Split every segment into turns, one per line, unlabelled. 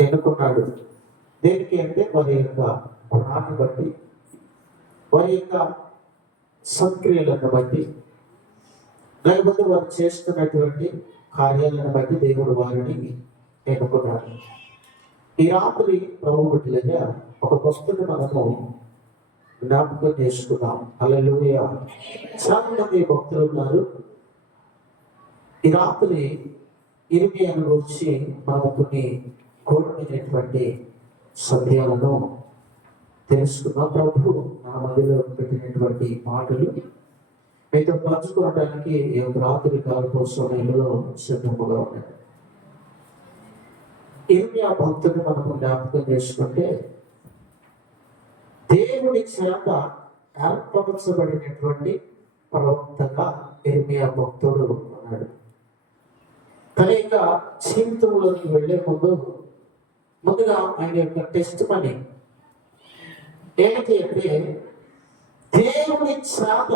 ఎన్నుకున్నాడు దేనికి అంటే వారి యొక్క గుణాన్ని బట్టి వారి యొక్క సంక్రియలను బట్టి. లేకపోతే వారు చేస్తున్నటువంటి కార్యాలను బట్టి దేవుడు వారిని ఎన్నుకున్నాడు. ఈ రాత్రి ప్రభు బిడ్డలుగా ఒక పుస్తకం మనము జ్ఞాపకం చేసుకున్నాం. అలలుయ చాలా మంది భక్తులు ఉన్నారు. ఈ రాత్రి ఇరిమియాను గురించి మనము కొన్ని గూఢమైనటువంటి సత్యాలను తెలుసుకున్న. ప్రభు నా మధ్యలో పెట్టినటువంటి మాటలు మీతో పంచుకోవడానికి రాత్రి కాల కోసం నేను సిద్ధముగా ఉన్నాను ఆ భక్తుని మనము జ్ఞాపకం చేసుకుంటే దేవుని చేత ఏర్పరచబడినటువంటి ప్రవక్తగా ఇర్మియా భక్తుడు ఉన్నాడు. తన యొక్క జీవితంలోకి వెళ్ళే ముందు ముందుగా ఆయన యొక్క టెస్ట్ పని ఏమిటి అంటే దేవుని చేత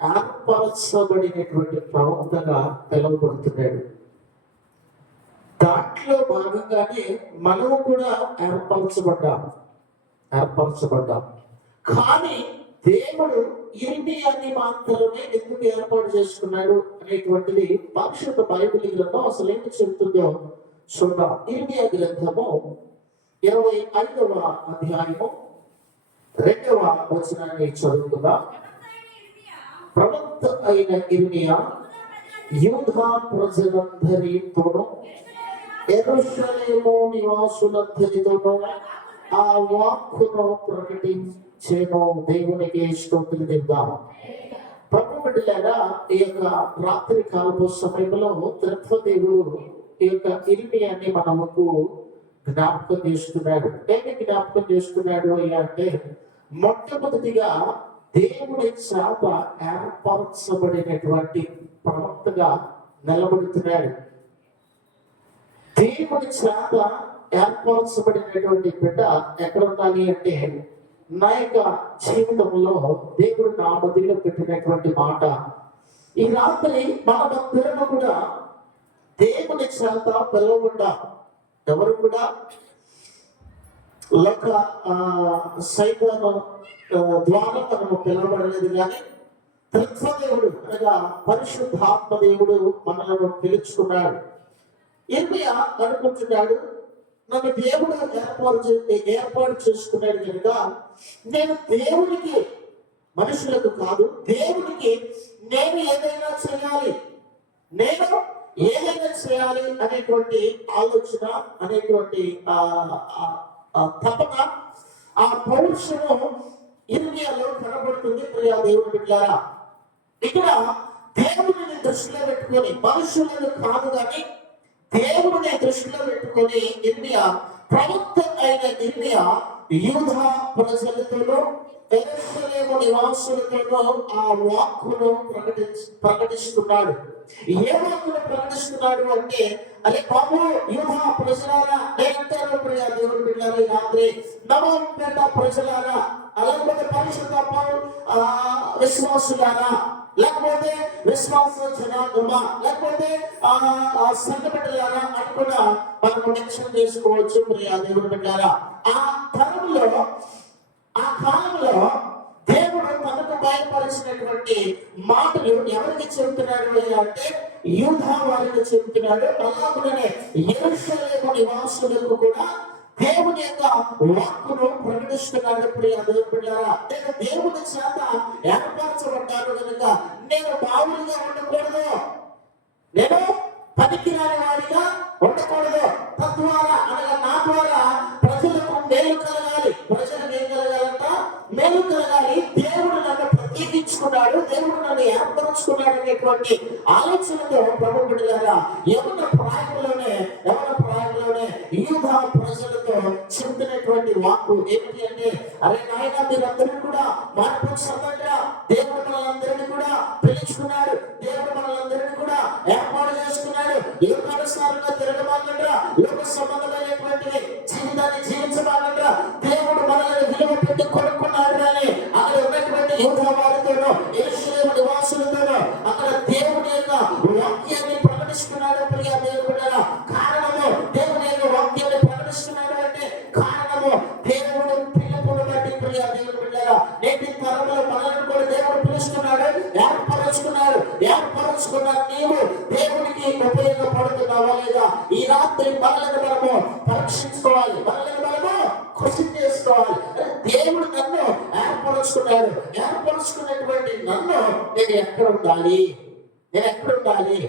ఏర్పరచబడినటువంటి ప్రవక్తగా పిలువబడుతున్నాడు. దాంట్లో భాగంగానే మనము కూడా ఏర్పరచబడ్డాం. ఏర్పరచబడ్డాం. కానీ దేవుడు ఇర్మియాని మాత్రమే ఎందుకు ఏర్పాటు చేసుకున్నాడు అనేటువంటిది పక్షుల బైబిల్ గ్రంథం అసలు ఏంటి చెబుతుందో చూద్దాం ఇర్మియా గ్రంథము? ఇరవై ఐదవ అధ్యాయము. రెండవ వచనాన్ని చదువుతున్నా ప్రవక్త అయిన ఇర్మియా యూధా ప్రజలందరితోనూ ఎరుషలేము నివాసులందరితోనూ ఆ వాక్కును ప్రకటించేను. దేవునికి స్తోత్రులు చెప్దాం. ప్రభు బిడ్డలారా ఈ యొక్క రాత్రి కాలపు సమయంలో తిరుపతి దేవుడు ఈ యొక్క ఇర్మియాన్ని మనముకు జ్ఞాపకం చేసుకున్నాడు. ఏమి జ్ఞాపకం చేసుకున్నాడు అయ్యా అంటే మొట్టమొదటిగా దేవుడి చేత ఏర్పరచబడినటువంటి ప్రవక్తగా నిలబడుతున్నాడు. దేవుడి చేత ఏర్పరచబడినటువంటి బిడ్డ ఎక్కడ ఉండాలి అంటే నా యొక్క జీవితంలో దేవుడు నా మధ్యలో పెట్టినటువంటి మాట. ఈ రాత్రి మనమందరము కూడా దేవుని చేత పిలవకుండా ఎవరు కూడా లేక సైతాను ద్వారా మనము పిలవబడలేదు కానీ త్రిత్వదేవుడు అనగా పరిశుద్ధాత్మ దేవుడు మనలను పిలుచుకున్నాడు. ఇర్మియా అనుకుంటున్నాడు నన్ను దేవుడు ఏర్పాటు చే ఏర్పాటు చేసుకున్నాడు కనుక నేను దేవునికి మనుషులకు కాదు దేవునికి నేను ఏదైనా చేయాలి. నేను చేయాలి అనేటువంటి ఆలోచన అనేటువంటి ఆ, తపన ఆ పౌరుషము ఇర్మియాలో కనబడుతుంది. ప్రియా దేవుడి బిడ్డారా ఇక్కడ దేవుడిని దృష్టిలో పెట్టుకొని మనుషులను కాదు కానీ దేవుడిని దృష్టిలో పెట్టుకొని ఇండియా ప్రభుత్వం అయిన ఇండియా యూధ ప్రజలతోనూ ఎరుషలేము నివాసులతోనూ ఆ వాక్కును ప్రకటి ప్రకటిస్తున్నాడు. ఏ వాక్కును ప్రకటిస్తున్నాడు అంటే అదే బాబు యూహ ప్రజలారా నేనంటారు దేవుడు పిల్లలు రాత్రి నవంపేట ప్రజలారా అలాగే పరిశుద్ధ ఆ విశ్వాసులారా లేకపోతే విశ్వాస జనాంగమా లేకపోతే ఆ ఆ సంఘ బిడ్డలారా అని కూడా మనం మెన్షన్ చేసుకోవచ్చు ప్రియా దేవుడు బిడ్డారా ఆ తరంలో ఆ కాలంలో దేవుడు తనకు బయలుపరిచినటువంటి మాటలు ఎవరికి చెబుతున్నాడు అంటే యూధా వారికి చెబుతున్నాడు. అలాగనే ఎరుషలేము నివాసులకు కూడా దేవుని యొక్క వాక్కును ప్రకటిస్తున్నాడు. ప్రియ దేవుడు నేను దేవుని చేత ఏర్పరచబడ్డాను కనుక నేను మామూలుగా ఉండకూడదు. నేను పనికిరాని వాడిగా ఉండకూడదు. తద్వారా ఉన్నటువంటి ఆలోచనతో ప్రభు బిడ్డలారా యవన ప్రాయంలోనే యవన ప్రాయంలోనే యూధ ప్రజలతో చెప్పినటువంటి వాక్కు ఏమిటి అంటే అరే నాయన మీరందరూ కూడా మార్పు చెందండి. ఏర్పరచుకున్నారు ఏర్పరచుకున్న నీవు దేవునికి ఉపయోగపడుతున్నావా లేదా? ఈ రాత్రి బలగ బలము పరీక్షించుకోవాలి. బలగ బలము కృషి చేసుకోవాలి. దేవుడు నన్ను ఏర్పరచుకున్నారు ఏర్పరచుకున్నటువంటి నన్ను నేను ఎక్కడ ఉండాలి నేను ఎక్కడ ఉండాలి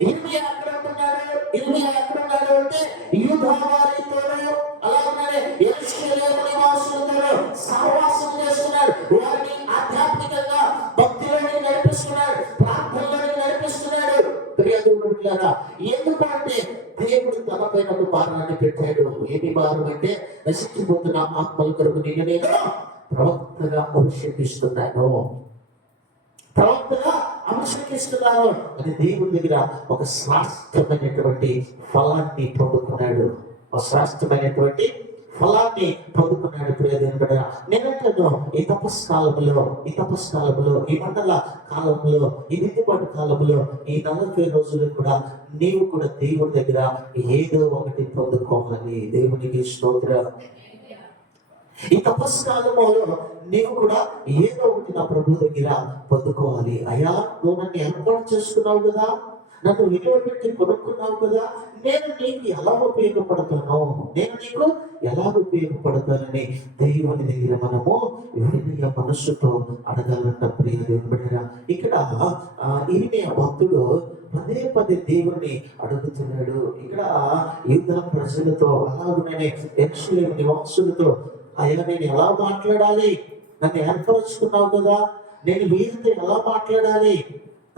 ఇర్మియా ఎక్కడ ఉంటున్నాడు? ఎక్కడ ఉన్నారు అంటే యూధావారితోనూ అలా ఉన్నాడే ఎరుషులేము నివాసులతోనూ సహవాసం చేస్తున్నారు వారి బిడ్డలారా, ఎందుకు అంటే దేవుడు తన పైన ఒక భారాన్ని పెట్టాడు? ఏమి భారం అంటే నశించిపోతున్న ఆత్మల కొరకు నేను నేను ప్రవక్తగా అభిషేకిస్తున్నాను. ప్రవక్తగా అభిషేకిస్తున్నాను. అని దేవుడి దగ్గర ఒక శ్రాష్టమైనటువంటి ఫలాన్ని పొందుకున్నాడు. ఒక శ్రాష్టమైనటువంటి ఫలాన్ని పొందుకున్నాడు. ప్రియదేవుడు నేనంటాను ఈ తపస్కాలంలో ఈ తపస్కాలంలో ఈ మండల కాలంలో ఈ దిద్దుబాటు కాలంలో ఈ నలభై రోజులు కూడా నీవు కూడా దేవుడి దగ్గర ఏదో ఒకటి పొందుకోవాలని దేవునికి స్తోత్రం. ఈ తపస్కాలంలో నీవు కూడా ఏదో ఒకటి నా ప్రభు దగ్గర పొందుకోవాలి. అయ్యా నువ్వు నన్ను ఏర్పాటు చేసుకున్నావు కదా? నన్ను విలువపెట్టి కొనుక్కున్నావు కదా నేను నీకు ఎలా ఉపయోగపడతాను నేను నీకు ఎలా ఉపయోగపడతానని దేవుని దగ్గర మనము వినయ మనస్సుతో అడగాలంట ప్రియ దేవుడిరా ఇక్కడ ఈమె భక్తుడు పదే పదే దేవుణ్ణి అడుగుతున్నాడు. ఇక్కడ యుద్ధ ప్రజలతో అలాగనే యక్షులే నివాసులతో అయ్యా నేను ఎలా మాట్లాడాలి? నన్ను ఏర్పరచుకున్నావు కదా? నేను వీరితో ఎలా మాట్లాడాలి?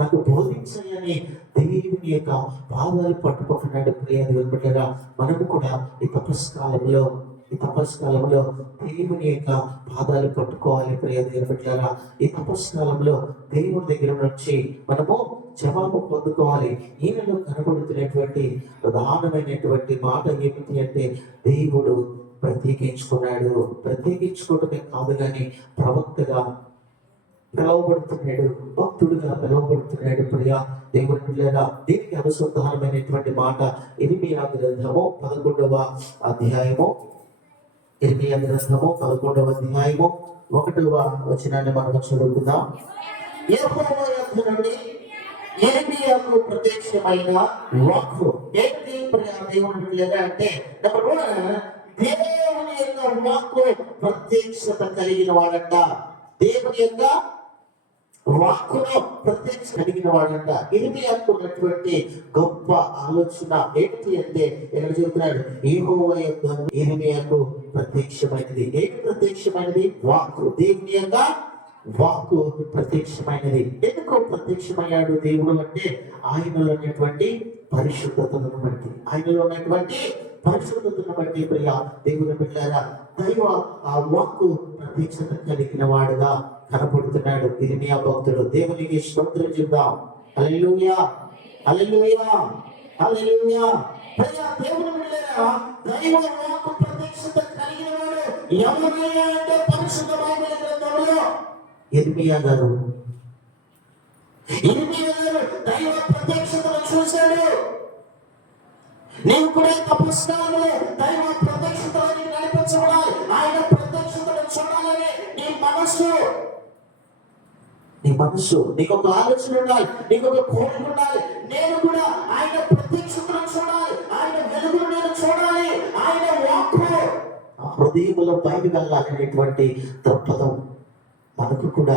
నాకు బోధించాయని దేవుని యొక్క పాదాలు పట్టుకుంటున్నాడు ప్రియ దేవుడిగా మనము కూడా ఈ తపస్కాలంలో ఈ తపస్కాలంలో దేవుని యొక్క పాదాలు పట్టుకోవాలి ప్రియ దేవుడిగా ఈ తపస్కాలంలో దేవుని దగ్గర నుంచి మనము జవాబు పొందుకోవాలి. ఈయనలో కనబడుతున్నటువంటి ప్రధానమైనటువంటి మాట ఏమిటి అంటే దేవుడు ప్రత్యేకించుకున్నాడు. ప్రత్యేకించుకోవటమే కాదు కానీ ప్రవక్తగా పిలువబడుతున్నాడు. భక్తుడుగా పిలువబడుతున్నాడు. ప్రియా దేవుని పిల్లల దీనికి అనుసంధానమైనటువంటి మాట ఇరిమియా గ్రంథము పదకొండవ అధ్యాయము. ఇరిమియా గ్రంథము పదకొండవ అధ్యాయము ఒకటవ వచనాన్ని మనం చదువుకుందాం. యెహోవా ప్రత్యక్షమైన వాక్కు. ఏంటి ప్రియ దేవుని పిల్లగా అంటే నెంబర్ వన్ దేవుని యొక్క వాక్కు ప్రత్యక్షత కలిగిన వాడంట. దేవుని యొక్క వాక్కులో ప్రత్యక్ష కలిగిన వాడంట. ఇర్మియాకు ఉన్నటువంటి గొప్ప ఆలోచన ఏంటి అంటే ఎలా చెబుతున్నాడు? ఏహోవ యొక్క ఇర్మియాకు ప్రత్యక్షమైనది. ఏంటి ప్రత్యక్షమైనది? వాక్కు. దేవుని యొక్క వాక్కు ప్రత్యక్షమైనది. ఎందుకు ప్రత్యక్షమయ్యాడు దేవుడు అంటే? ఆయనలో ఉన్నటువంటి పరిశుద్ధతను బట్టి. ఆయనలో ఉన్నటువంటి పరిశుద్ధతను బట్టి ప్రియ దేవుని బిడ్డారా దైవ ఆ వాక్కు ప్రత్యక్షత కలిగిన వాడుగా కనపడుతున్నాడు ఇర్మియా భక్తుడు దేవునికి స్తోత్రం చెప్దాం. హల్లెలూయా. హల్లెలూయా. హల్లెలూయా. ప్రియ దేవుని బిడ్డలారా దైవ వాక్కు ప్రత్యక్షత కలిగిన వాడు ఎవరయ్యా అంటే పరిశుద్ధ బైబిల్ గ్రంథంలో ఇర్మియా గారు. ఇర్మియా గారు దైవ ప్రత్యక్షతను చూశాడు. నీవు కూడా తపస్కారము దైవ ప్రత్యక్షతలోకి నడిపించబడాలి. ఆయన ప్రత్యక్షతను చూడాలని నీ మనస్సు నీ మనసు నీకు ఒక ఆలోచన ఉండాలి నీకు ఒక కోరిక ఉండాలి. నేను కూడా ఆయన ప్రత్యక్షతను చూడాలి ఆయన వెలుగును నేను చూడాలి ఆయన వాక్కు. ఆ హృదయంలో పైకి వెళ్ళాలనేటువంటి దృక్పథం మనకు కూడా